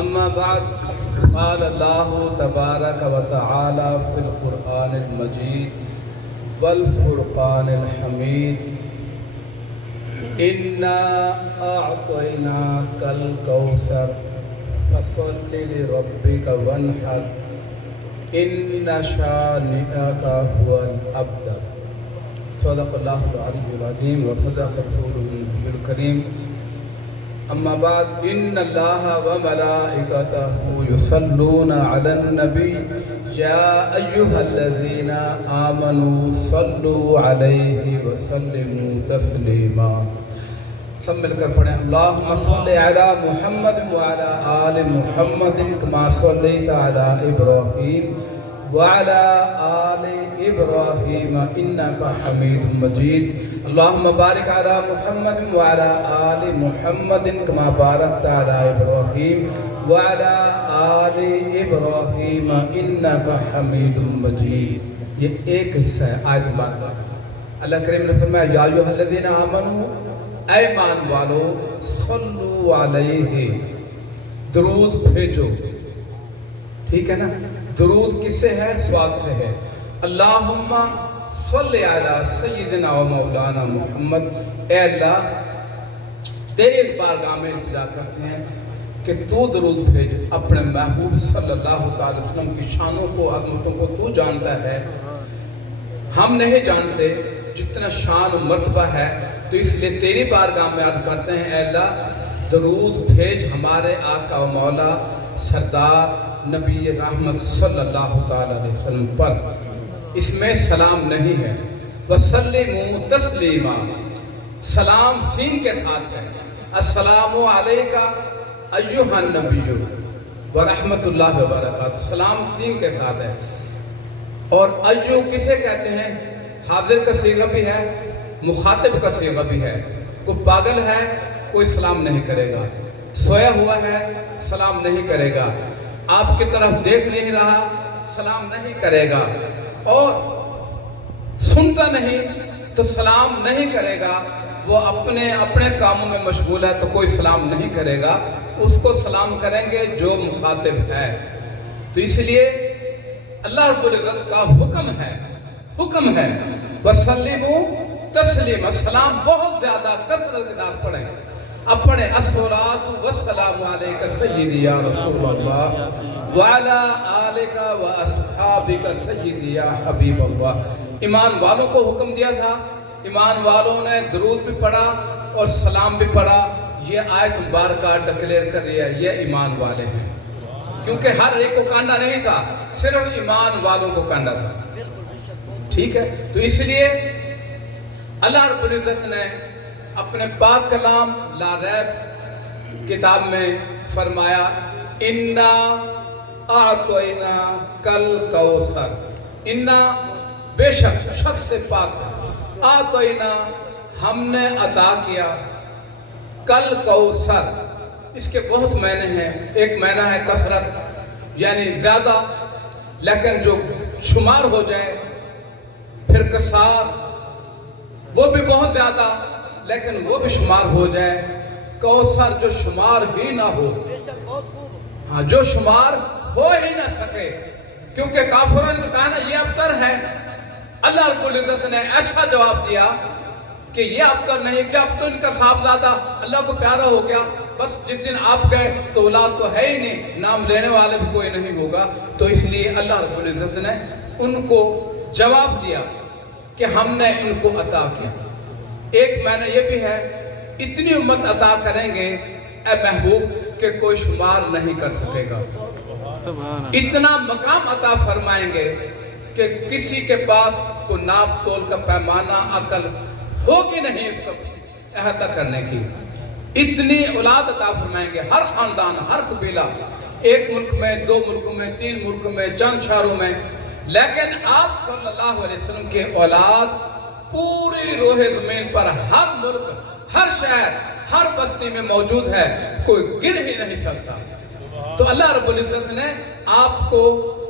أما بعد قال الله تبارك وتعالى في القرآن المجيد والفرقان الحميد إنا أعطيناك الكوثر فصل لربك وانحر إن شانئك هو الأبتر. صدق الله العلي العظيم وصدق رسوله النبي الكريم. أما بعد إن الله وملائكته يصلون على النبي يا أيها الذين آمنوا صلوا عليه وسلموا تسليما. سب مل کر پڑھیں اللهم صل على محمد وعلى آل محمد كما صليت على إبراهيم وعلى آل إبراهيم إنك حميد مجيد. اللهم بارك على محمد وعلى آل محمد كما باركت على إبراهيم وعلى آل إبراهيم إنك حميد مجيد. یہ ایک حصہ ہے آج بات. اللہ کریم نے فرمایا یا ایھا الذین آمنوا، اے ایمان والو، صلو علیہ، درود بھیجو. ٹھیک ہے نا؟ درود کس سے ہے؟ سوال سے ہے. اللہم صلی علی سیدنا و مولانا محمد. اے اللہ تیرے بارگاہ میں التجا کرتے ہیں کہ تو درود بھیج اپنے محبوب صلی اللہ تعالی وسلم کی شانوں کو، عظمتوں کو تو جانتا ہے، ہم نہیں جانتے جتنا شان و مرتبہ ہے. تو اس لیے تیری بارگاہ میں عرض کرتے ہیں اے اللہ درود بھیج ہمارے آقا و مولا سردار نبی رحمت صلی اللہ تعالی علیہ وسلم پر. اس میں سلام نہیں ہے. وَسَلِّمُوا تَسْلِيمًا، سلام سین کے ساتھ ہے. السلام علیکہ ایھا النبی ورحمت اللہ وبرکاتہ، سلام سین کے ساتھ ہے. اور ایو کسے کہتے ہیں؟ حاضر کا صیغہ بھی ہے، مخاطب کا صیغہ بھی ہے. کوئی پاگل ہے کوئی سلام نہیں کرے گا، سویا ہوا ہے سلام نہیں کرے گا، آپ کی طرف دیکھ نہیں رہا سلام نہیں کرے گا، اور سنتا نہیں تو سلام نہیں کرے گا. وہ اپنے کاموں میں مشغول ہے تو کوئی سلام نہیں کرے گا. اس کو سلام کریں گے جو مخاطب ہے. تو اس لیے اللہ رب العزت کا حکم ہے وَسَلِّمُوا تسلیم. سلام بہت زیادہ کثرت کے ساتھ پڑھیں. اب پڑھیں الصلاۃ والسلام علیک سیدی یا رسول اللہ وعلی آلک واصحابک سیدی یا حبیب اللہ. ایمان والوں کو حکم دیا تھا، ایمان والوں نے درود بھی پڑھا اور سلام بھی پڑھا. یہ آیت مبارکہ ڈکلیئر کر رہی ہے یہ ایمان والے ہیں، کیونکہ ہر ایک کو کانڈا نہیں تھا، صرف ایمان والوں کو کانڈا تھا. ٹھیک ہے؟ تو اس لیے اللہ رب العزت نے اپنے پاک کلام لا ریب کتاب میں فرمایا انا اعطیناک الکوثر. انا بے شک، شک سے پاک، اعطینا ہم نے عطا کیا، کل کوثر اس کے بہت معنی ہیں. ایک معنی ہے کثرت یعنی زیادہ، لیکن جو شمار ہو جائے. پھر کثار وہ بھی بہت زیادہ لیکن وہ بھی شمار ہو جائے. کوثر جو شمار ہی نہ ہو، ہاں جو شمار ہو ہی نہ سکے، کیونکہ کافروں نے کہا نا یہ ابتر ہے. اللہ رب العزت نے ایسا جواب دیا کہ یہ ابتر نہیں، کہ اب تو ان کا صاحبزادہ اللہ کو پیارا ہو گیا، بس جس دن آپ گئے تو اولاد تو ہے ہی نہیں، نام لینے والے بھی کوئی نہیں ہوگا. تو اس لیے اللہ رب العزت نے ان کو جواب دیا کہ ہم نے ان کو عطا کیا. ایک معنی یہ بھی ہے اتنی امت عطا کریں گے اے محبوب کہ کوئی شمار نہیں کر سکے گا. اتنا مقام عطا فرمائیں گے کہ کسی کے پاس کو ناپ تول کا پیمانہ عقل ہوگی نہیں اس کو احاطہ کرنے کی. اتنی اولاد عطا فرمائیں گے، ہر خاندان، ہر قبیلہ، ایک ملک میں، دو ملکوں میں، تین ملکوں میں، چند شہروں میں. لیکن آپ صلی اللہ علیہ وسلم کے اولاد پوری روح زمین پر ہر ملک، ہر شہر، ہر بستی میں موجود ہے، کوئی گر ہی نہیں سکتا. تو اللہ رب العزت نے آپ کو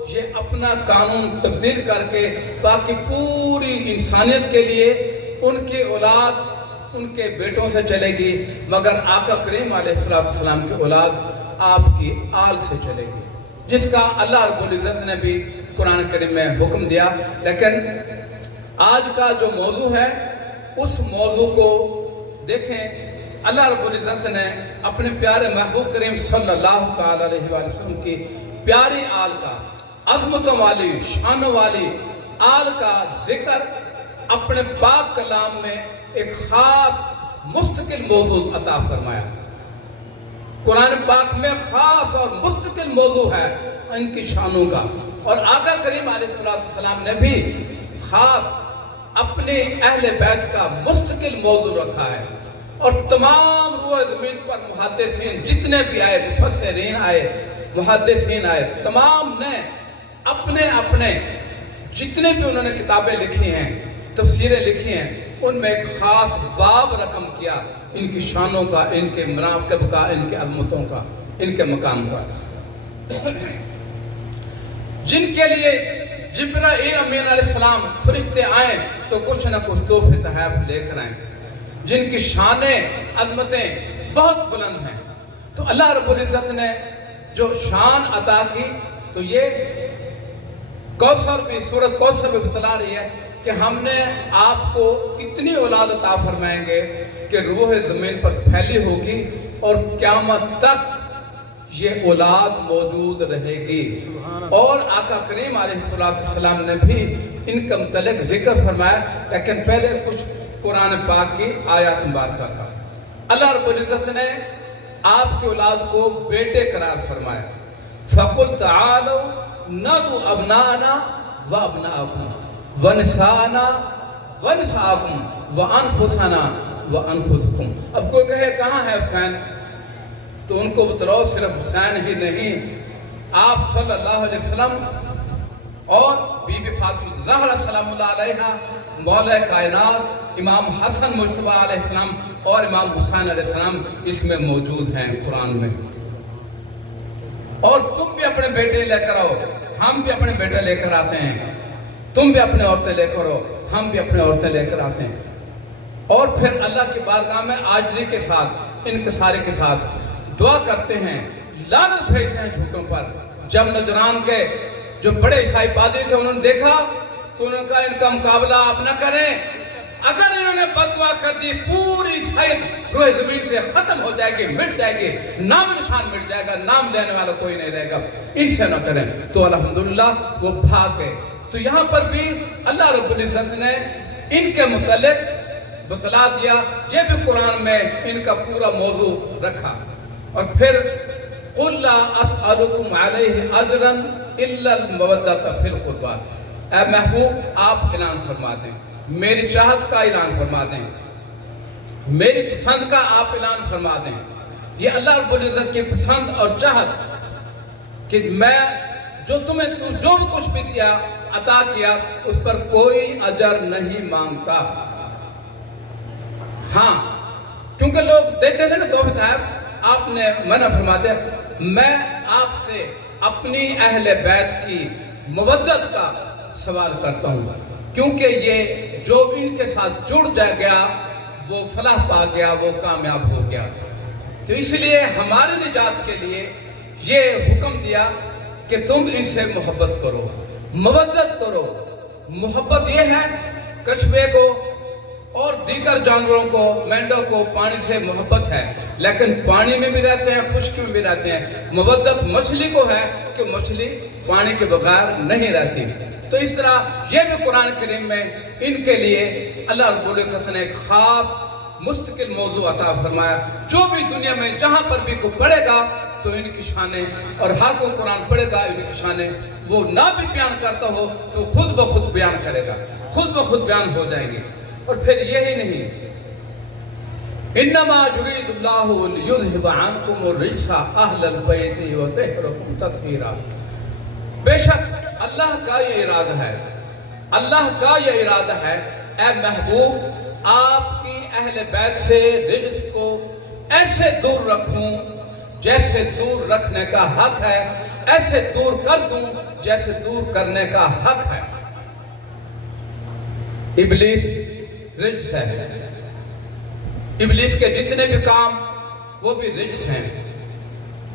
یہ اپنا قانون تبدیل کر کے باقی پوری انسانیت کے لیے ان کی اولاد ان کے بیٹوں سے چلے گی، مگر آقا کریم علیہ السلام کی اولاد آپ کی آل سے چلے گی، جس کا اللہ رب العزت نے بھی قرآن کریم میں حکم دیا۔ لیکن آج کا جو موضوع ہے اس موضوع کو دیکھیں، اللہ رب العزت نے اپنے پیارے محبوب کریم صلی اللہ تعالی علیہ وسلم کی پیاری آل کا، عظمتوں والی شانوں والی آل کا ذکر اپنے پاک کلام میں ایک خاص مستقل موضوع عطا فرمایا۔ قرآن پاک میں خاص اور مستقل موضوع ہے ان کی شانوں کا، اور آقا کریم علیہ السلام نے بھی خاص اپنے اہل بیت کا مستقل موضوع رکھا ہے، اور تمام روئے زمین پر محدثین جتنے بھی آئے، مفسرین آئے، محدثین آئے، تمام نے اپنے اپنے جتنے بھی انہوں نے کتابیں لکھی ہیں، تفسیریں لکھی ہیں، ان میں ایک خاص باب رقم کیا ان کی شانوں کا، ان کے مناقب کا، ان کے عظمتوں کا، ان کے مقام کا، جن کے لیے جبرائیل امین علیہ السلام فرشتے آئیں تو کچھ نہ کچھ تحفے تحائف لے کر آئیں، جن کی شانیں عظمتیں بہت بلند ہیں۔ تو اللہ رب العزت نے جو شان عطا کی، تو یہ کوثر بھی، سورۃ کوثر بھی بتلا رہی ہے کہ ہم نے آپ کو اتنی اولاد عطا فرمائیں گے کہ روح زمین پر پھیلی ہوگی اور قیامت تک یہ اولاد موجود رہے گی۔ اور آقا کریم علیہ السلام نے بھی ان کا متعلق ذکر فرمایا، لیکن پہلے کچھ قرآن پاک کی آیات مبارکہ کا۔ اللہ رب العزت نے آپ کی اولاد کو بیٹے قرار فرمایا، فَقُلْ تَعَالَوْا نَدْعُ أَبْنَاءَنَا وَأَبْنَاءَكُمْ وَنِسَاءَنَا وَنِسَاءَكُمْ وَأَنفُسَنَا وَأَنفُسَكُمْ۔ اب کوئی کہے کہاں ہے حسین، تو ان کو بتلاؤ صرف حسین ہی نہیں، آپ صلی اللہ علیہ وسلم اور بی بی فاطمہ زہرا سلام اللہ علیہا، مولا کائنات امام حسن مجتبیٰ علیہ السلام اور امام حسین علیہ السلام اس میں موجود ہیں قرآن میں۔ اور تم بھی اپنے بیٹے لے کر آؤ، ہم بھی اپنے بیٹے لے کر آتے ہیں، تم بھی اپنے عورتیں لے کر آؤ، ہم بھی اپنے عورتیں لے کر آتے ہیں۔ اور پھر اللہ کی بارگاہ میں عاجزی کے ساتھ، انکساری کے ساتھ دعا کرتے ہیں، لعنت بھیجتے ہیں جھوٹوں پر۔ جب نجران کے جو بڑے عیسائی پادری تھے انہوں نے دیکھا تو انہوں نے کہا ان کا مقابلہ آپ نہ کریں، اگر انہوں نے بددعا کر دی پوری عیسائیت روئے زمین سے ختم ہو جائے گی، مٹ جائے گی، نام نشان مٹ جائے گا، نام لینے والا کوئی نہیں رہے گا، ان سے نہ کریں۔ تو الحمدللہ وہ بھاگ گئے۔ تو یہاں پر بھی اللہ رب العزت نے ان کے متعلق بتلا دیا، یہ بھی قرآن میں ان کا پورا موضوع رکھا۔ اور پھر قُلْ لَا أَسْأَلُكُمْ عَلَيْهِ أَجْرًا إِلَّا الْمَوَدَّةَ فِي الْقُرْبَى۔ اے محبوب آپ اعلان فرما دیں، میری چاہت کا اعلان فرما دیں، میری پسند کا آپ اعلان فرما دیں۔ یہ اللہ رب العزت کی پسند اور چاہت کہ میں جو تمہیں جو کچھ بھی دیا عطا کیا اس پر کوئی اجر نہیں مانگتا۔ ہاں کیونکہ لوگ دیتے تھے نا تحفے تحائف، آپ نے منع فرما دیا، میں آپ سے اپنی اہل بیت کی مودت کا سوال کرتا ہوں، کیونکہ یہ جو ان کے ساتھ جڑ جائے گیا وہ فلاح پا گیا، وہ کامیاب ہو گیا۔ تو اس لیے ہماری نجات کے لیے یہ حکم دیا کہ تم ان سے محبت کرو، مودت کرو۔ محبت یہ ہے کچھوے کو اور دیگر جانوروں کو، مینڈوں کو پانی سے محبت ہے، لیکن پانی میں بھی رہتے ہیں، خشک میں بھی رہتے ہیں۔ مودت مچھلی کو ہے کہ مچھلی پانی کے بغیر نہیں رہتی۔ تو اس طرح یہ بھی قرآن کریم میں ان کے لیے اللہ رب العزت نے ایک خاص مستقل موضوع عطا فرمایا۔ جو بھی دنیا میں جہاں پر بھی کوئی پڑھے گا تو ان کی شانیں، اور ہر کوئی قرآن پڑھے گا ان کی شانیں وہ نہ بھی بیان کرتا ہو تو خود بخود بیان کرے گا، خود بخود بیان ہو جائیں گے۔ اور پھر یہی نہیں، انما یرید اللہ لیذھب عنکم الرجس اہل البیت ویطہرکم تطہیرا۔ بے شک اللہ کا یہ ارادہ ہے، اللہ کا یہ ارادہ ہے اے محبوب آپ کی اہل بیت سے رجس کو ایسے دور رکھوں جیسے دور رکھنے کا حق ہے، ایسے دور کر دوں جیسے دور کرنے کا حق ہے۔ ابلیس رجس ہے، ابلیس کے جتنے بھی کام وہ بھی رجس ہیں۔